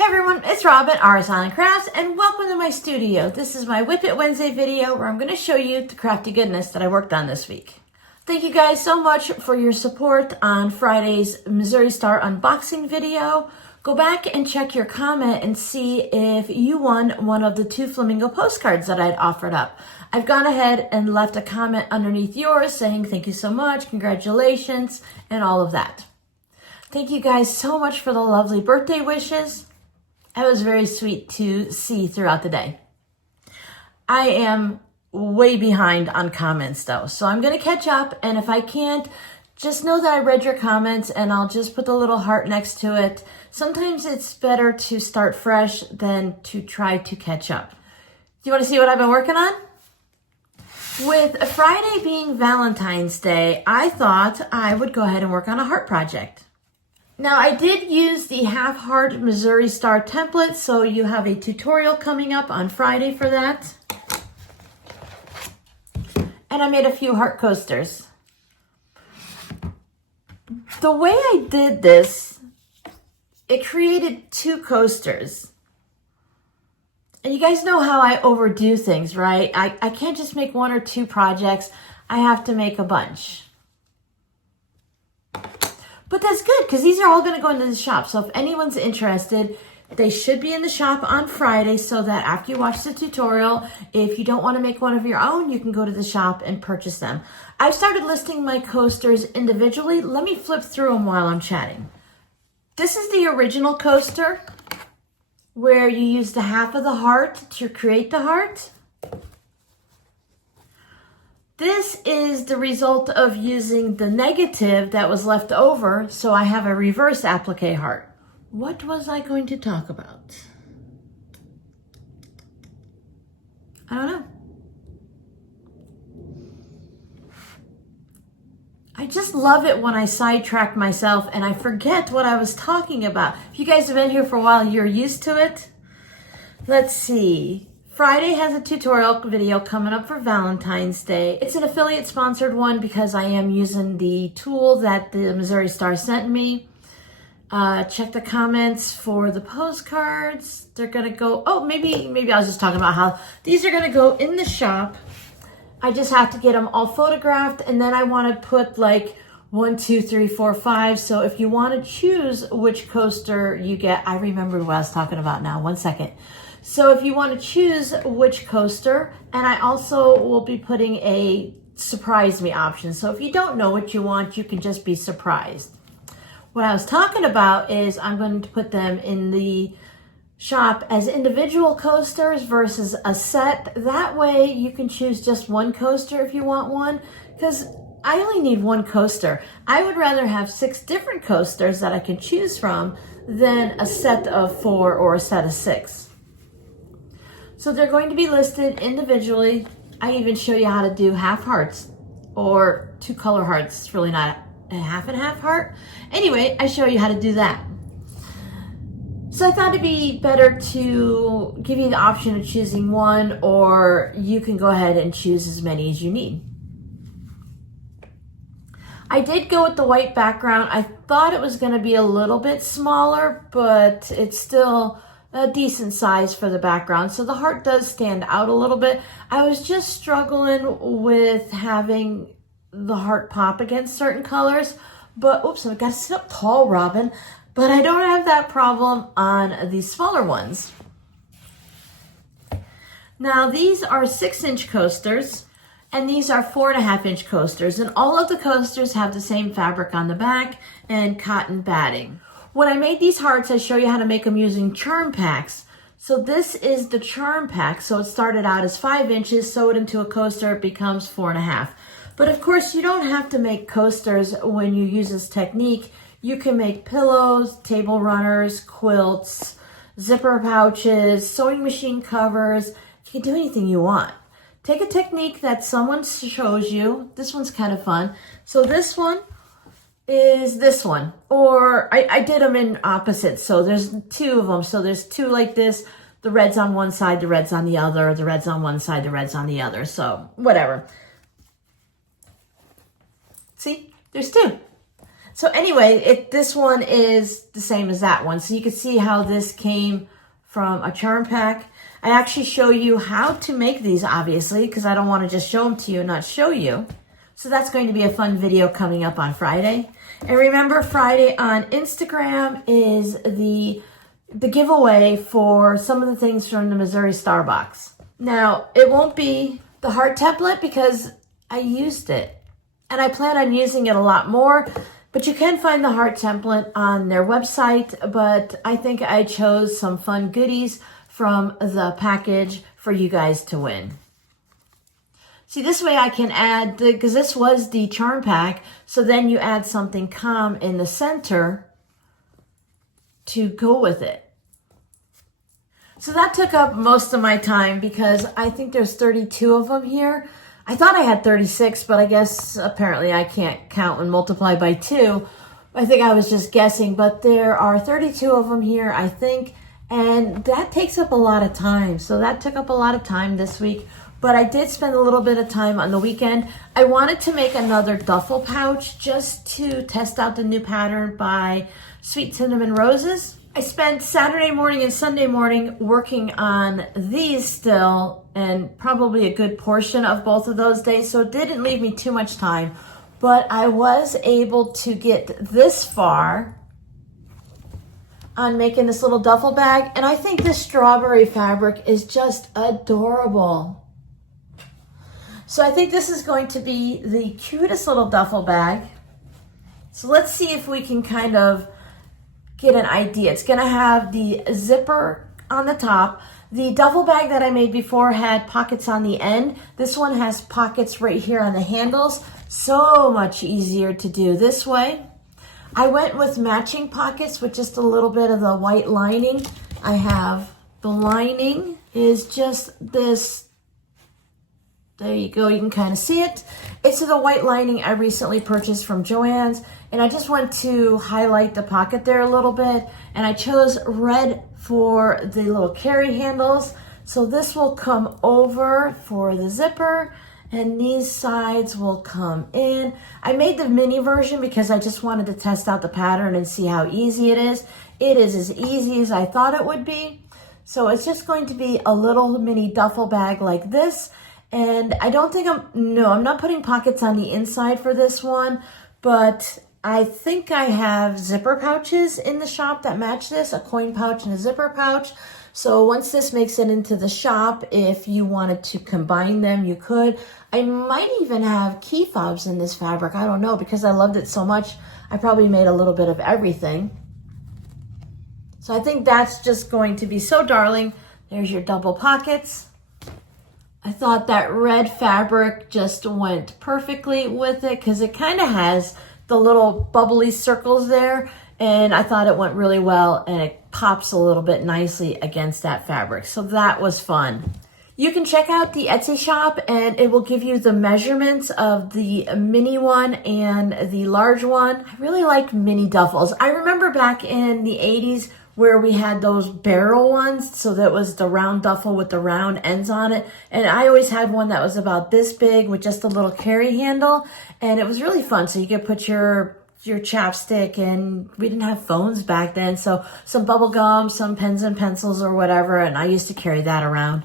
Hey everyone, it's Robin, Ars Island Crafts, and welcome to my studio. This is my Whip It Wednesday video where I'm going to show you the crafty goodness that I worked on this week. Thank you guys so much for your support on Friday's Missouri Star unboxing video. Go back and check your comment and see if you won one of the 2 flamingo postcards that I'd offered up. I've gone ahead and left a comment underneath yours saying thank you so much, congratulations, and all of that. Thank you guys so much for the lovely birthday wishes. It was very sweet to see throughout the day. I am way behind on comments though, so I'm going to catch up, and if I can't, just know that I read your comments and I'll just put the little heart next to it. Sometimes it's better to start fresh than to try to catch up. Do you want to see what I've been working on? With Friday being Valentine's Day, I thought I would go ahead and work on a heart project. Now, I did use the half-heart Missouri Star template, so you have a tutorial coming up on Friday for that. And I made a few heart coasters. The way I did this, it created 2 coasters. And you guys know how I overdo things, right? I can't just make 1 or 2 projects. I have to make a bunch. But that's good because these are all going to go into the shop. So if anyone's interested, they should be in the shop on Friday so that after you watch the tutorial, if you don't want to make one of your own, you can go to the shop and purchase them. I've started listing my coasters individually. Let me flip through them while I'm chatting. This is the original coaster where you use the half of the heart to create the heart. This is the result of using the negative that was left over, so I have a reverse applique heart. What was I going to talk about? I don't know. I just love it when I sidetrack myself and I forget what I was talking about. If you guys have been here for a while, you're used to it. Let's see. Friday has a tutorial video coming up for Valentine's Day. It's an affiliate sponsored one because I am using the tool that the Missouri Star sent me. Check the comments for the postcards. They're gonna go, oh, maybe I was just talking about how these are gonna go in the shop. I just have to get them all photographed, and then I wanna put like 1, 2, 3, 4, 5. So if you wanna choose which coaster you get, I remember what I was talking about now, 1 second. So if you want to choose which coaster, and I also will be putting a surprise me option. So if you don't know what you want, you can just be surprised. What I was talking about is I'm going to put them in the shop as individual coasters versus a set. That way you can choose just one coaster if you want one, because I only need 1 coaster. I would rather have 6 different coasters that I can choose from than a set of 4 or a set of 6. So they're going to be listed individually. I even show you how to do half hearts or 2 color hearts. It's really not a half and half heart. Anyway, I show you how to do that. So I thought it'd be better to give you the option of choosing 1, or you can go ahead and choose as many as you need. I did go with the white background. I thought it was going to be a little bit smaller, but it's still a decent size for the background. So the heart does stand out a little bit. I was just struggling with having the heart pop against certain colors, but oops, I've got to sit up tall, Robin, but I don't have that problem on these smaller ones. Now these are 6-inch coasters, and these are 4.5-inch coasters, and all of the coasters have the same fabric on the back and cotton batting. When I made these hearts, I show you how to make them using charm packs. So this is the charm pack. So it started out as 5 inches, sew it into a coaster, it becomes 4.5. But of course, you don't have to make coasters when you use this technique. You can make pillows, table runners, quilts, zipper pouches, sewing machine covers. You can do anything you want. Take a technique that someone shows you. This one's kind of fun. So this one is this one, or I did them in opposites, so there's 2 of them, so there's 2 like this, the red's on one side, the red's on the other, the red's on one side, the red's on the other, so whatever. See, there's 2. So anyway, this one is the same as that one. So you can see how this came from a charm pack. I actually show you how to make these, obviously, because I don't want to just show them to you and not show you. So that's going to be a fun video coming up on Friday. And remember, Friday on Instagram is the giveaway for some of the things from the Missouri Star Box. Now, it won't be the heart template because I used it. And I plan on using it a lot more. But you can find the heart template on their website. But I think I chose some fun goodies from the package for you guys to win. See, this way I can add, because this was the charm pack, so then you add something calm in the center to go with it. So that took up most of my time because I think there's 32 of them here. I thought I had 36, but I guess apparently I can't count and multiply by 2. I think I was just guessing, but there are 32 of them here, I think, and that takes up a lot of time. So that took up a lot of time this week. But I did spend a little bit of time on the weekend. I wanted to make another duffel pouch just to test out the new pattern by Sweet Cinnamon Roses. I spent Saturday morning and Sunday morning working on these still, and probably a good portion of both of those days, so it didn't leave me too much time. But I was able to get this far on making this little duffel bag, and I think this strawberry fabric is just adorable. So I think this is going to be the cutest little duffel bag. So let's see if we can kind of get an idea. It's gonna have the zipper on the top. The duffel bag that I made before had pockets on the end. This one has pockets right here on the handles. So much easier to do this way. I went with matching pockets with just a little bit of the white lining. I have the lining is just this. There you go, you can kind of see it. It's the white lining I recently purchased from Joann's, and I just want to highlight the pocket there a little bit, and I chose red for the little carry handles. So this will come over for the zipper, and these sides will come in. I made the mini version because I just wanted to test out the pattern and see how easy it is. It is as easy as I thought it would be. So it's just going to be a little mini duffel bag like this. And I don't think I'm not putting pockets on the inside for this one, but I think I have zipper pouches in the shop that match this, a coin pouch and a zipper pouch. So once this makes it into the shop, if you wanted to combine them, you could. I might even have key fobs in this fabric. I don't know, because I loved it so much. I probably made a little bit of everything. So I think that's just going to be so darling. There's your double pockets. I thought that red fabric just went perfectly with it because it kind of has the little bubbly circles there, and I thought it went really well, and it pops a little bit nicely against that fabric. So that was fun. You can check out the Etsy shop and it will give you the measurements of the mini one and the large one. I really like mini duffels. I remember back in the 80s where we had those barrel ones, so that was the round duffel with the round ends on it. And I always had one that was about this big with just a little carry handle, and it was really fun. So you could put your chapstick, and we didn't have phones back then, so some bubble gum, some pens and pencils or whatever, and I used to carry that around.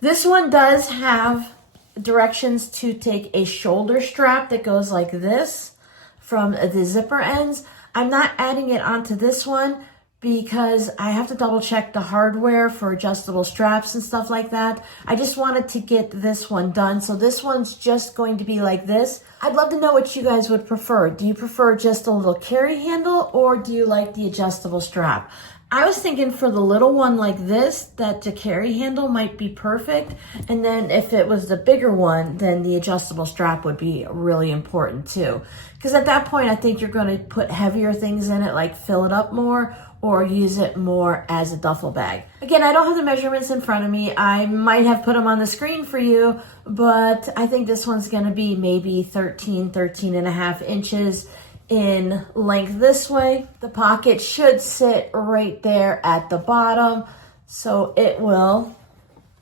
This one does have directions to take a shoulder strap that goes like this from the zipper ends. I'm not adding it onto this one because I have to double check the hardware for adjustable straps and stuff like that. I just wanted to get this one done. So this one's just going to be like this. I'd love to know what you guys would prefer. Do you prefer just a little carry handle, or do you like the adjustable strap? I was thinking for the little one like this, that the carry handle might be perfect. And then if it was the bigger one, then the adjustable strap would be really important too. Because at that point, I think you're going to put heavier things in it, like fill it up more, or use it more as a duffel bag. Again, I don't have the measurements in front of me. I might have put them on the screen for you, but I think this one's gonna be maybe 13 and a half inches in length this way. The pocket should sit right there at the bottom, so it will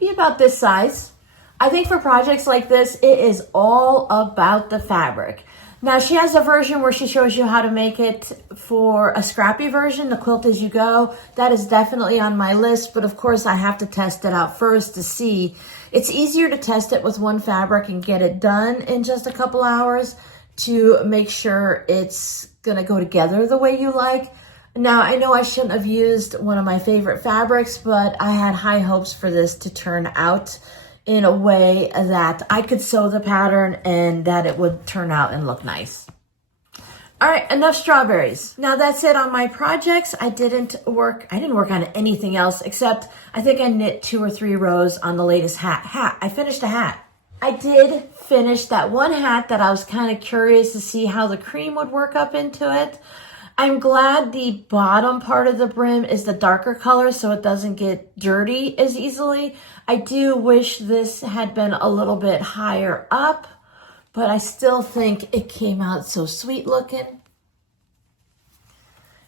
be about this size. I think for projects like this, it is all about the fabric. Now she has a version where she shows you how to make it for a scrappy version, the quilt as you go. That is definitely on my list, but of course I have to test it out first to see. It's easier to test it with one fabric and get it done in just a couple hours to make sure it's gonna go together the way you like. Now, I know I shouldn't have used one of my favorite fabrics, but I had high hopes for this to turn out in a way that I could sew the pattern and that it would turn out and look nice. All right, enough strawberries. Now that's it on my projects. I didn't work on anything else except I think I knit 2 or 3 rows on the latest hat. I finished a hat. I did finish that one hat that I was kind of curious to see how the cream would work up into it. I'm glad the bottom part of the brim is the darker color so it doesn't get dirty as easily. I do wish this had been a little bit higher up, but I still think it came out so sweet looking.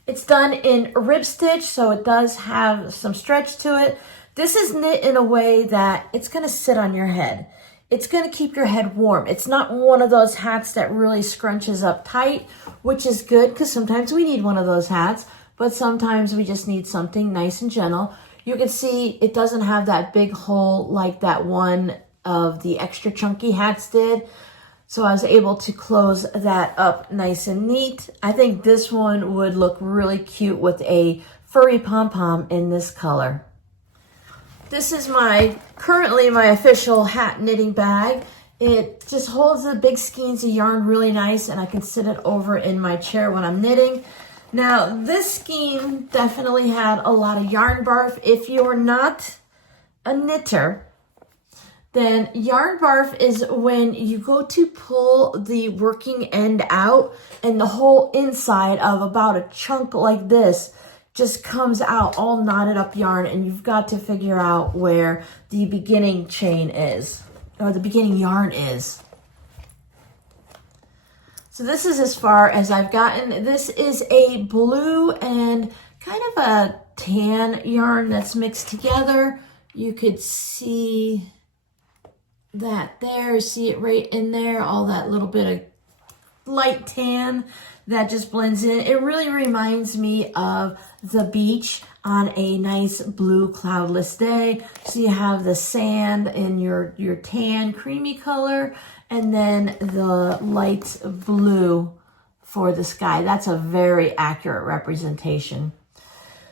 It's done in rib stitch, so it does have some stretch to it. This is knit in a way that it's gonna sit on your head. It's going to keep your head warm. It's not one of those hats that really scrunches up tight, which is good because sometimes we need one of those hats, but sometimes we just need something nice and gentle. You can see it doesn't have that big hole like that one of the extra chunky hats did. So I was able to close that up nice and neat. I think this one would look really cute with a furry pom-pom in this color. This is currently my official hat knitting bag. It just holds the big skeins of yarn really nice and I can sit it over in my chair when I'm knitting. Now this skein definitely had a lot of yarn barf. If you're not a knitter, then yarn barf is when you go to pull the working end out and the whole inside of about a chunk like this just comes out all knotted up yarn, and you've got to figure out where the beginning chain is, or the beginning yarn is. So this is as far as I've gotten. This is a blue and kind of a tan yarn that's mixed together. You could see that there, see it right in there, all that little bit of light tan that just blends in. It really reminds me of the beach on a nice blue cloudless day. So you have the sand in your tan creamy color and then the light blue for the sky. That's a very accurate representation.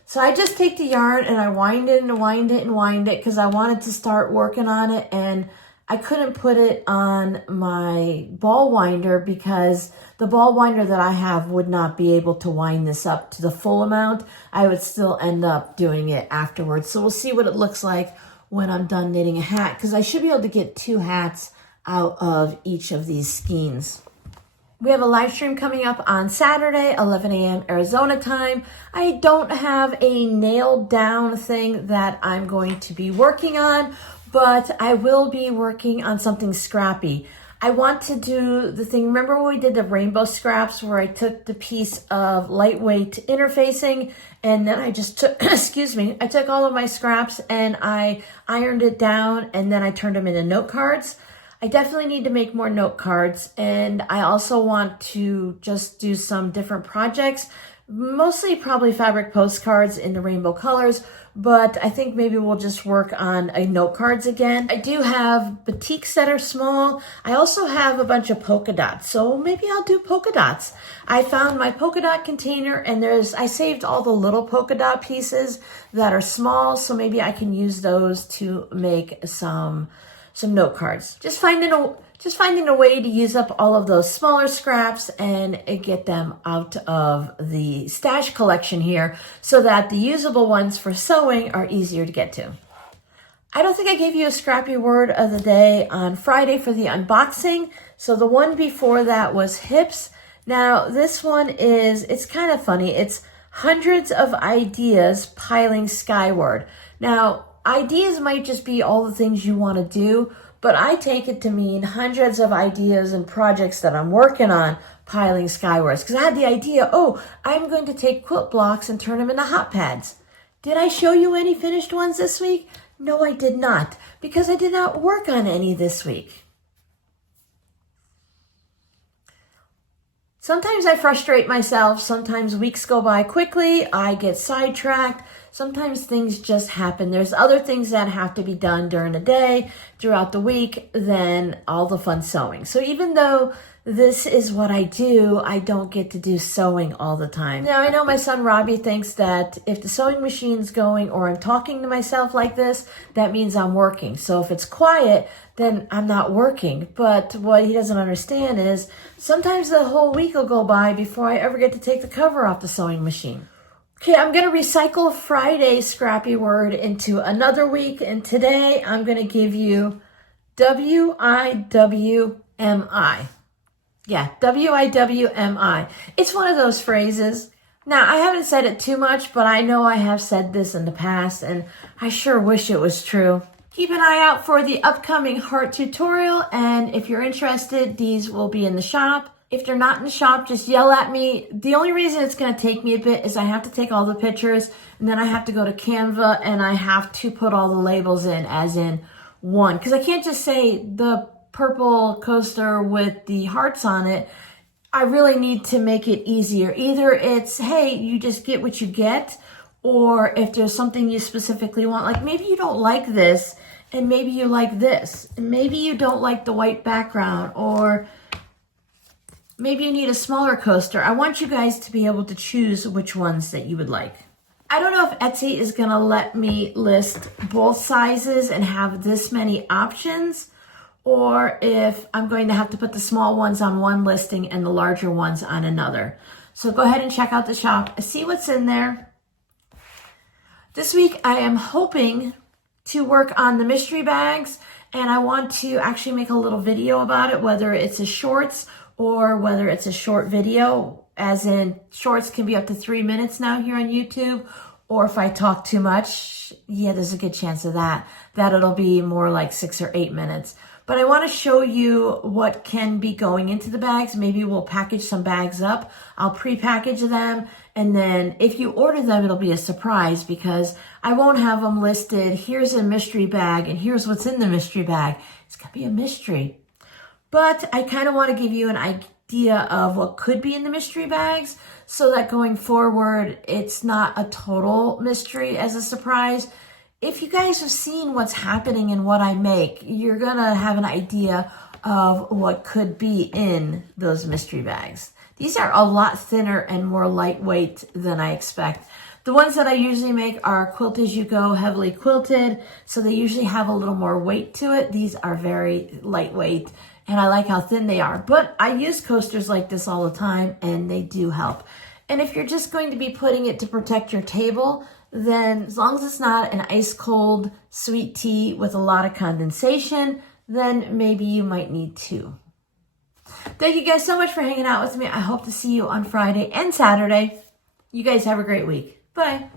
So I just take the yarn and I wind it and wind it and wind it because I wanted to start working on it, and I couldn't put it on my ball winder because the ball winder that I have would not be able to wind this up to the full amount. I would still end up doing it afterwards. So we'll see what it looks like when I'm done knitting a hat, because I should be able to get 2 hats out of each of these skeins. We have a live stream coming up on Saturday, 11 a.m. Arizona time. I don't have a nailed down thing that I'm going to be working on, but I will be working on something scrappy. I want to do the thing, remember when we did the rainbow scraps where I took the piece of lightweight interfacing and then I just took, I took all of my scraps and I ironed it down and then I turned them into note cards. I definitely need to make more note cards, and I also want to just do some different projects, mostly probably fabric postcards in the rainbow colors, but I think maybe we'll just work on note cards again. I do have batiks that are small. I also have a bunch of polka dots, so maybe I'll do polka dots. I found my polka dot container, and I saved all the little polka dot pieces that are small, so maybe I can use those to make some note cards. Just finding a way to use up all of those smaller scraps and get them out of the stash collection here so that the usable ones for sewing are easier to get to. I don't think I gave you a scrappy word of the day on Friday for the unboxing. So the one before that was hips. Now this one it's kind of funny. It's hundreds of ideas piling skyward. Now, ideas might just be all the things you want to do, but I take it to mean hundreds of ideas and projects that I'm working on piling skywards. Because I had the idea, I'm going to take quilt blocks and turn them into hot pads. Did I show you any finished ones this week? No, I did not, because I did not work on any this week. Sometimes I frustrate myself. Sometimes weeks go by quickly. I get sidetracked. Sometimes things just happen. There's other things that have to be done during the day, throughout the week, than all the fun sewing. So even though this is what I do, I don't get to do sewing all the time. Now, I know my son Robbie thinks that if the sewing machine's going or I'm talking to myself like this, that means I'm working. So if it's quiet, then I'm not working. But what he doesn't understand is sometimes the whole week will go by before I ever get to take the cover off the sewing machine. Okay, I'm going to recycle Friday's scrappy word into another week. And today I'm going to give you WIWMI. Yeah, WIWMI. It's one of those phrases. Now, I haven't said it too much, but I know I have said this in the past, and I sure wish it was true. Keep an eye out for the upcoming heart tutorial, and if you're interested, these will be in the shop. If they're not in the shop, just yell at me. The only reason it's going to take me a bit is I have to take all the pictures, and then I have to go to Canva, and I have to put all the labels in, as in one. Because I can't just say the purple coaster with the hearts on it. I really need to make it easier. Either it's, hey, you just get what you get, or if there's something you specifically want, like maybe you don't like this, and maybe you like this, and maybe you don't like the white background, or maybe you need a smaller coaster. I want you guys to be able to choose which ones that you would like. I don't know if Etsy is going to let me list both sizes and have this many options, or if I'm going to have to put the small ones on one listing and the larger ones on another. So go ahead and check out the shop, see what's in there. This week I am hoping to work on the mystery bags, and I want to actually make a little video about it, whether it's a shorts or whether it's a short video, as in shorts can be up to 3 minutes now here on YouTube, or if I talk too much, yeah, there's a good chance of that it'll be more like 6 or 8 minutes. But I want to show you what can be going into the bags. Maybe we'll package some bags up. I'll pre-package them. And then if you order them, it'll be a surprise because I won't have them listed. Here's a mystery bag and here's what's in the mystery bag. It's going to be a mystery. But I kind of want to give you an idea of what could be in the mystery bags so that going forward, it's not a total mystery as a surprise. If you guys have seen what's happening in what I make, you're going to have an idea of what could be in those mystery bags. These are a lot thinner and more lightweight than I expect. The ones that I usually make are quilt as you go, heavily quilted, so they usually have a little more weight to it. These are very lightweight, and I like how thin they are. But I use coasters like this all the time, and they do help. And if you're just going to be putting it to protect your table, then as long as it's not an ice cold sweet tea with a lot of condensation, then maybe you might need two. Thank you guys so much for hanging out with me. I hope to see you on Friday and Saturday. You guys have a great week. Bye.